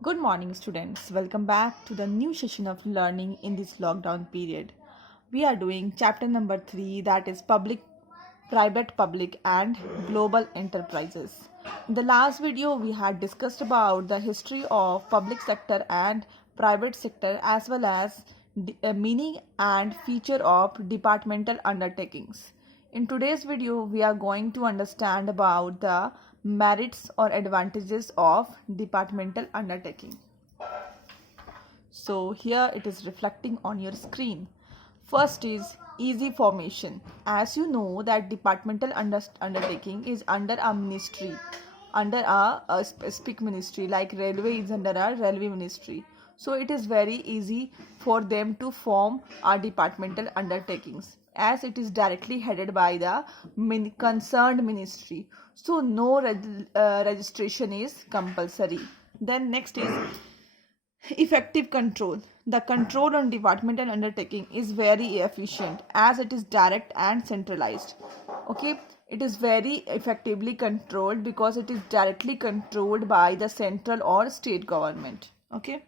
Good morning, students. Welcome back to the new session of learning in this lockdown period. We are doing chapter number 3, that is private, public, and global enterprises. In the last video, we had discussed about the history of public sector and private sector as well as meaning and feature of departmental undertakings. In today's video, we are going to understand about the merits or advantages of departmental undertaking. So here it is reflecting on your screen. First is easy formation. As you know that departmental undertaking is under a ministry, under a specific ministry, like railway is under a railway ministry. So it is very easy for them to form our departmental undertakings as it is directly headed by the concerned ministry. So no registration is compulsory. Then next is effective control. The control on departmental undertaking is very efficient as it is direct and centralized. Okay, it is very effectively controlled because it is directly controlled by the central or state government. Okay,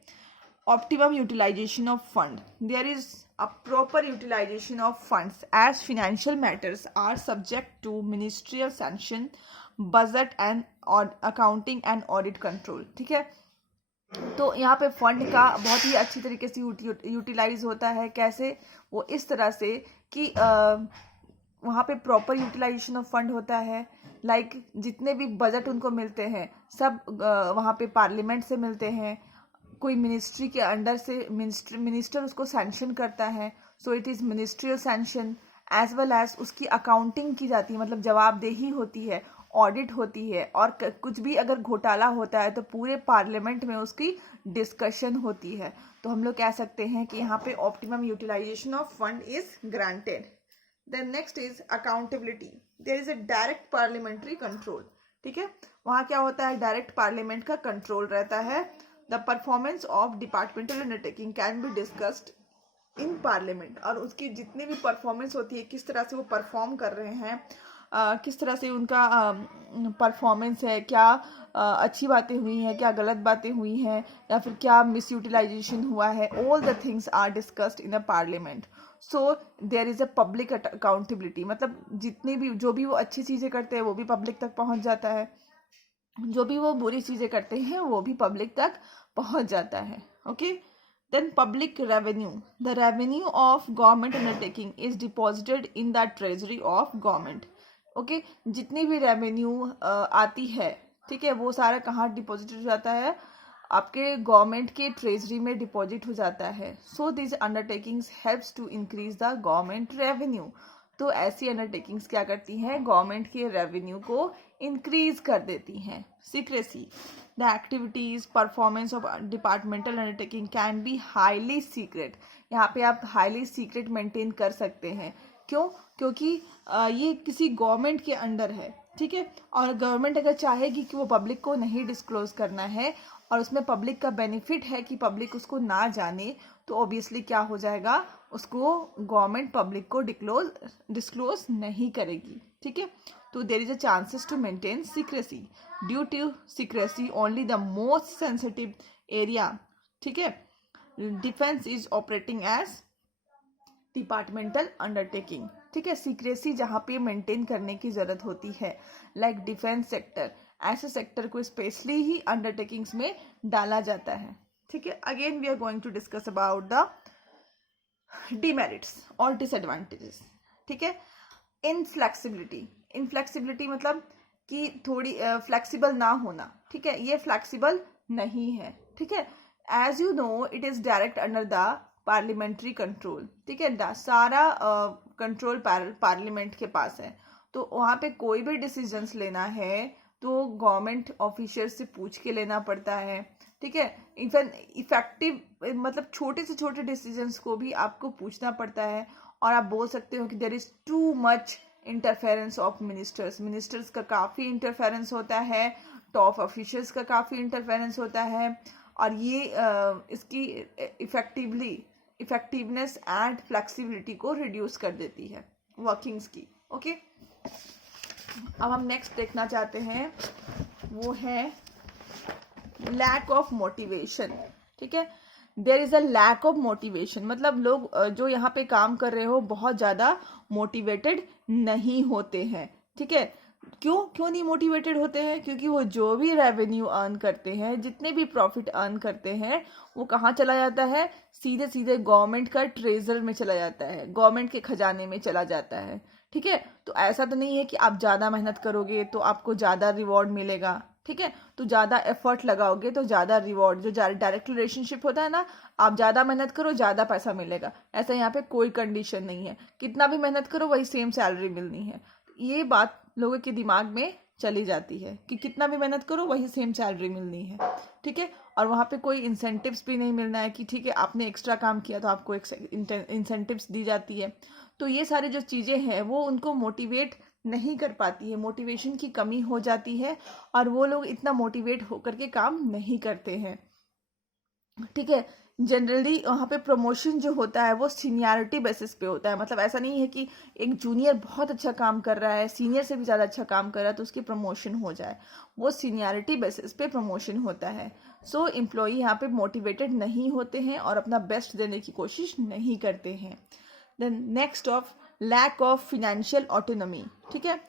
optimum utilization of fund. There is a proper utilization of funds as financial matters are subject to ministerial sanction, budget and accounting and audit control. ठीक है, तो यहाँ पे fund का बहुत ही अच्छी तरीके से यूटिलाइज होता है. कैसे? वो इस तरह से कि वहाँ पे प्रॉपर यूटिलाइजेशन ऑफ फंड होता है. लाइक जितने भी बजट उनको मिलते हैं सब वहाँ पे पार्लियामेंट से मिलते हैं, कोई मिनिस्ट्री के अंडर से मिनिस्टर उसको सैंक्शन करता है. So it is ministerial sanction as well as उसकी अकाउंटिंग की जाती है, मतलब जवाबदेही होती है, ऑडिट होती है, और कुछ भी अगर घोटाला होता है तो पूरे पार्लियामेंट में उसकी डिस्कशन होती है. तो हम लोग कह सकते हैं कि यहाँ पे optimum utilization of fund is granted. Then next is accountability. There is a direct parliamentary control. ठीक है, वहाँ क्या होता है, डायरेक्ट पार्लियामेंट का कंट्रोल रहता है. The performance of departmental undertaking can be discussed in parliament. और उसकी जितनी भी परफॉर्मेंस होती है, किस तरह से वो परफॉर्म कर रहे हैं, किस तरह से उनका परफॉर्मेंस है, क्या अच्छी बातें हुई हैं, क्या गलत बातें हुई हैं, या फिर क्या मिस यूटिलाइजेशन हुआ है, all the things are discussed in a parliament. So there is a public accountability. मतलब जितनी भी जो भी वो अच्छी चीज़ें करते हैं वो भी पब्लिक तक पहुंच जाता है, जो भी वो बुरी चीज़ें करते हैं वो भी पब्लिक तक पहुंच जाता है. Okay, then public revenue. The revenue of government undertaking is deposited in the treasury of government. Okay, जितनी भी रेवेन्यू आती है, ठीक है, वो सारा कहाँ डिपॉजिट हो जाता है, आपके गवर्नमेंट के ट्रेजरी में डिपॉजिट हो जाता है. So this undertakings helps to increase the government revenue. तो ऐसी अंडरटेकिंग्स क्या करती हैं, गवर्नमेंट के रेवेन्यू को इंक्रीज कर देती हैं. Secrecy. The activities performance of departmental undertaking can be highly secret. यहाँ पे आप हाईली सीक्रेट मेंटेन कर सकते हैं. क्यों? क्योंकि ये किसी गवर्नमेंट के अंडर है. ठीक है, और गवर्नमेंट अगर चाहेगी कि वो पब्लिक को नहीं डिस्क्लोज करना है और उसमें पब्लिक का बेनिफिट है कि पब्लिक उसको ना जाने, तो ऑब्वियसली क्या हो जाएगा, उसको गवर्नमेंट पब्लिक को डिस्क्लोज नहीं करेगी. ठीक है, तो there is a chances to maintain secrecy. Due to secrecy only the most sensitive area, ठीक है, defence is operating as departmental undertaking. ठीक है, सीक्रेसी जहाँ पे मेंटेन करने की ज़रूरत होती है, लाइक डिफेंस सेक्टर, ऐसे सेक्टर को स्पेशली ही अंडरटेकिंग्स में डाला जाता है. ठीक है, again we are going to discuss about the demerits और डिसएडवांटेजेस. ठीक है, इनफ्लेक्सिबिलिटी. इनफ्लेक्सिबिलिटी मतलब कि थोड़ी फ्लेक्सिबल ना होना. ठीक है, ये फ्लेक्सिबल नहीं है. ठीक है, as you know it is direct under the parliamentary control. ठीक है, सारा कंट्रोल पार्लियामेंट के पास है. तो वहाँ पे कोई भी डिसीजंस लेना है तो गवर्नमेंट ऑफिशियल से पूछ के लेना पड़ता है. ठीक है, इवन इफेक्टिव मतलब छोटे से छोटे डिसीजंस को भी आपको पूछना पड़ता है. और आप बोल सकते हो कि there is too much interference of ministers का काफ़ी इंटरफेरेंस होता है, टॉप ऑफिशियल्स का काफ़ी इंटरफेरेंस होता है. और ये इसकी इफेक्टिवनेस एंड फ्लेक्सिबिलिटी को रिड्यूस कर देती है वर्किंग्स की. ओके, अब हम नेक्स्ट देखना चाहते हैं, वो है लैक ऑफ मोटिवेशन, ठीक है, there is a lack of motivation, मतलब लोग जो यहाँ पे काम कर रहे हो बहुत ज़्यादा मोटिवेटेड नहीं होते हैं, ठीक है। क्यों नहीं मोटिवेटेड होते हैं? क्योंकि वो जो भी रेवेन्यू अर्न करते हैं, जितने भी प्रॉफिट अर्न करते हैं, वो कहाँ चला जाता है? सीधे सीधे गवर्नमेंट का ट्रेजर में चला जाता है, गवर्नमेंट के खजाने में चला जाता है, ठीक है। तो ऐसा तो नहीं है कि आप ज़्यादा मेहनत करोगे तो आपको ज़्यादा रिवॉर्ड मिलेगा, ठीक है। तो ज़्यादा एफर्ट लगाओगे तो ज़्यादा रिवॉर्ड, जो डायरेक्ट रिलेशनशिप होता है ना, आप ज़्यादा मेहनत करो ज़्यादा पैसा मिलेगा, ऐसा यहाँ पे कोई कंडीशन नहीं है। कितना भी मेहनत करो वही सेम सैलरी मिलनी है, ये बात लोगों के दिमाग में चली जाती है कि कितना भी मेहनत करो वही सेम सैलरी मिलनी है, ठीक है। और वहाँ पे कोई इंसेंटिव्स भी नहीं मिलना है कि ठीक है आपने एक्स्ट्रा काम किया तो आपको इंसेंटिव्स दी जाती है। तो ये सारी जो चीज़ें हैं वो उनको मोटिवेट नहीं कर पाती है, मोटिवेशन की कमी हो जाती है और वो लोग इतना मोटिवेट होकर के काम नहीं करते हैं, ठीक है। जनरली वहाँ पे प्रमोशन जो होता है वो सीनियरिटी बेसिस पे होता है, मतलब ऐसा नहीं है कि एक जूनियर बहुत अच्छा काम कर रहा है, सीनियर से भी ज़्यादा अच्छा काम कर रहा है तो उसकी प्रमोशन हो जाए, वो सीनियरिटी बेसिस पे प्रमोशन होता है। सो एम्प्लॉई यहाँ पे मोटिवेटेड नहीं होते हैं और अपना बेस्ट देने की कोशिश नहीं करते हैं। Then next of lack of financial autonomy, ठीक है।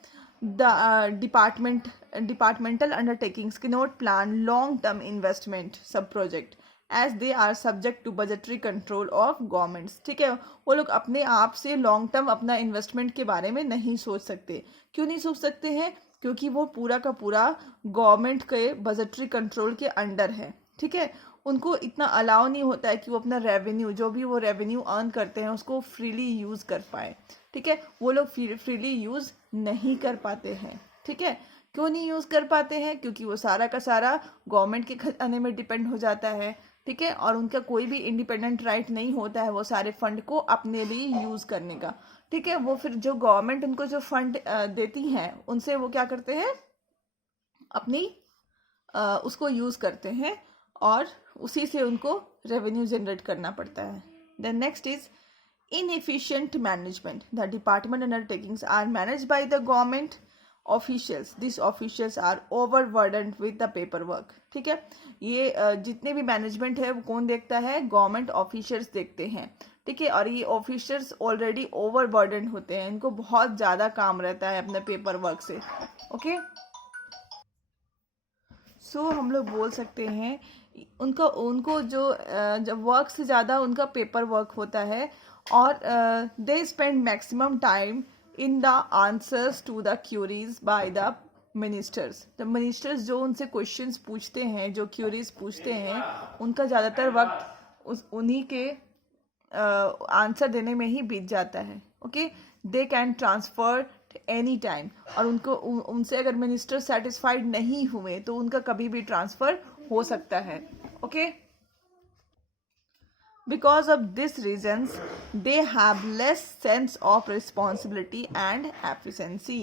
The departmental undertakings can not plan long term investment sub project as they are subject to budgetary control of governments, ठीक है। वो लोग अपने आप से लॉन्ग टर्म अपना इन्वेस्टमेंट के बारे में नहीं सोच सकते। क्यों नहीं सोच सकते हैं? क्योंकि वो पूरा का पूरा गवर्नमेंट के बजटरी कंट्रोल के अंडर है, ठीक है। उनको इतना अलाउ नहीं होता है कि वो अपना रेवेन्यू, जो भी वो रेवेन्यू अर्न करते हैं उसको फ्रीली यूज़ कर पाए, ठीक है। वो लोग फ्रीली यूज़ नहीं कर पाते हैं, ठीक है। क्यों नहीं यूज़ कर पाते हैं? क्योंकि वो सारा का सारा गवर्नमेंट के खजाने में डिपेंड हो जाता है, ठीक है। और उनका कोई भी इंडिपेंडेंट राइट नहीं होता है वो सारे फंड को अपने लिए यूज़ करने का, ठीक है। वो फिर जो गवर्नमेंट उनको जो फंड देती हैं उनसे वो क्या करते हैं, अपनी उसको यूज़ करते हैं और उसी से उनको रेवेन्यू जनरेट करना पड़ता है। Then next is inefficient management. The department undertakings are managed by the government officials. These officials are overburdened with the paperwork, ठीक है। ये जितने भी मैनेजमेंट है वो कौन देखता है? गवर्नमेंट ऑफिशियल्स देखते हैं, ठीक है। और ये ऑफिशियल्स ऑलरेडी ओवरबर्डन होते हैं, इनको बहुत ज़्यादा काम रहता है अपने पेपर वर्क से, ओके। सो हम लोग बोल सकते हैं उनको जो जब वर्क से ज़्यादा उनका पेपर वर्क होता है और they spend maximum time in the answers to the queries by the ministers. The ministers जो उनसे क्वेश्चंस पूछते हैं, जो क्यूरीज पूछते हैं, उनका ज़्यादातर वक्त उन्हीं के आंसर देने में ही बीत जाता है, okay. They can transfer any time, और उनसे अगर मिनिस्टर सेटिस्फाइड नहीं हुए तो उनका कभी भी ट्रांसफर हो सकता है, okay. Because of these reasons, they have less sense of responsibility and efficiency.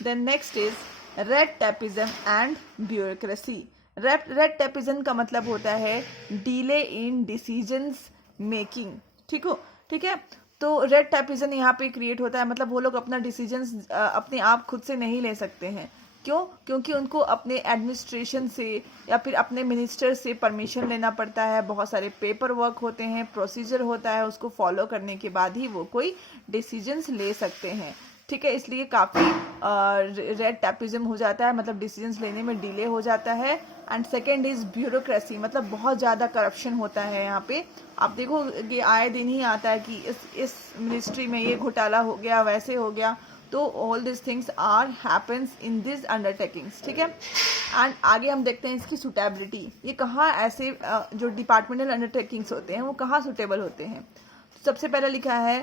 Then next is red tapeism and bureaucracy. Red tapeism का मतलब होता है delay in decisions making, ठीक है। तो रेड टैपिज्म यहाँ पे क्रिएट होता है, मतलब वो लोग अपना डिसीजंस अपने आप खुद से नहीं ले सकते हैं। क्यों? क्योंकि उनको अपने एडमिनिस्ट्रेशन से या फिर अपने मिनिस्टर से परमिशन लेना पड़ता है, बहुत सारे पेपर वर्क होते हैं, प्रोसीजर होता है, उसको फॉलो करने के बाद ही वो कोई डिसीजंस ले सकते हैं, ठीक है। इसलिए काफ़ी रेड टैपिज्म हो जाता है, मतलब डिसीजंस लेने में डिले हो जाता है। एंड सेकेंड इज़ ब्यूरोक्रेसी, मतलब बहुत ज़्यादा करप्शन होता है यहाँ पे। आप देखो ये आए दिन ही आता है कि इस मिनिस्ट्री में ये घोटाला हो गया, वैसे हो गया। तो all this things are happens in this undertakings, ठीक है। एंड आगे हम देखते हैं इसकी सुटेबिलिटी, ये कहाँ ऐसे जो डिपार्टमेंटल अंडरटेकिंग्स होते हैं वो कहाँ सुटेबल होते हैं। तो सबसे पहले लिखा है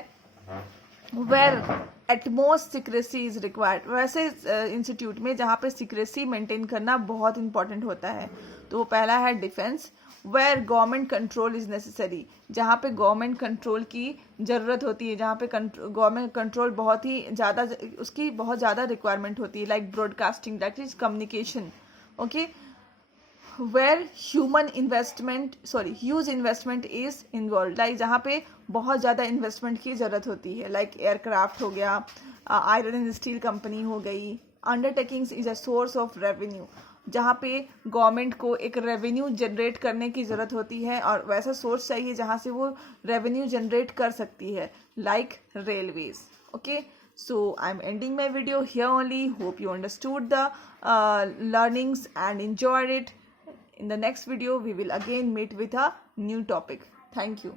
where utmost secrecy is required, वैसे इंस्टीट्यूट में जहाँ पे सिक्रेसी मेंटेन करना बहुत इंपॉर्टेंट होता है। तो वो पहला है defence. Where government control is necessary, जहाँ पे गवर्नमेंट कंट्रोल की ज़रूरत होती है, जहाँ पे गवर्नमेंट कंट्रोल बहुत ही ज़्यादा, उसकी बहुत ज़्यादा रिक्वायरमेंट होती है, like broadcasting, that is communication, okay. Where huge investment is involve, like जहाँ पे बहुत ज़्यादा इन्वेस्टमेंट की ज़रूरत होती है, लाइक एयरक्राफ्ट हो गया, आयरन एंड स्टील कंपनी हो गई। Undertakings is a source of revenue, जहाँ पे गवर्नमेंट को एक रेवेन्यू जनरेट करने की ज़रूरत होती है और वैसा सोर्स चाहिए जहाँ से वो रेवेन्यू जनरेट कर सकती है, like railways. Okay, so I'm ending my video here only. Hope you understood the learnings and enjoyed it. In the next video we will again meet with a new topic. Thank you.